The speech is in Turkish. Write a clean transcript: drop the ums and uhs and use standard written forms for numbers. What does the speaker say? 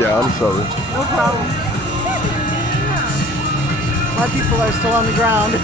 Yeah, I'm sorry. No problem. My people are still on the ground.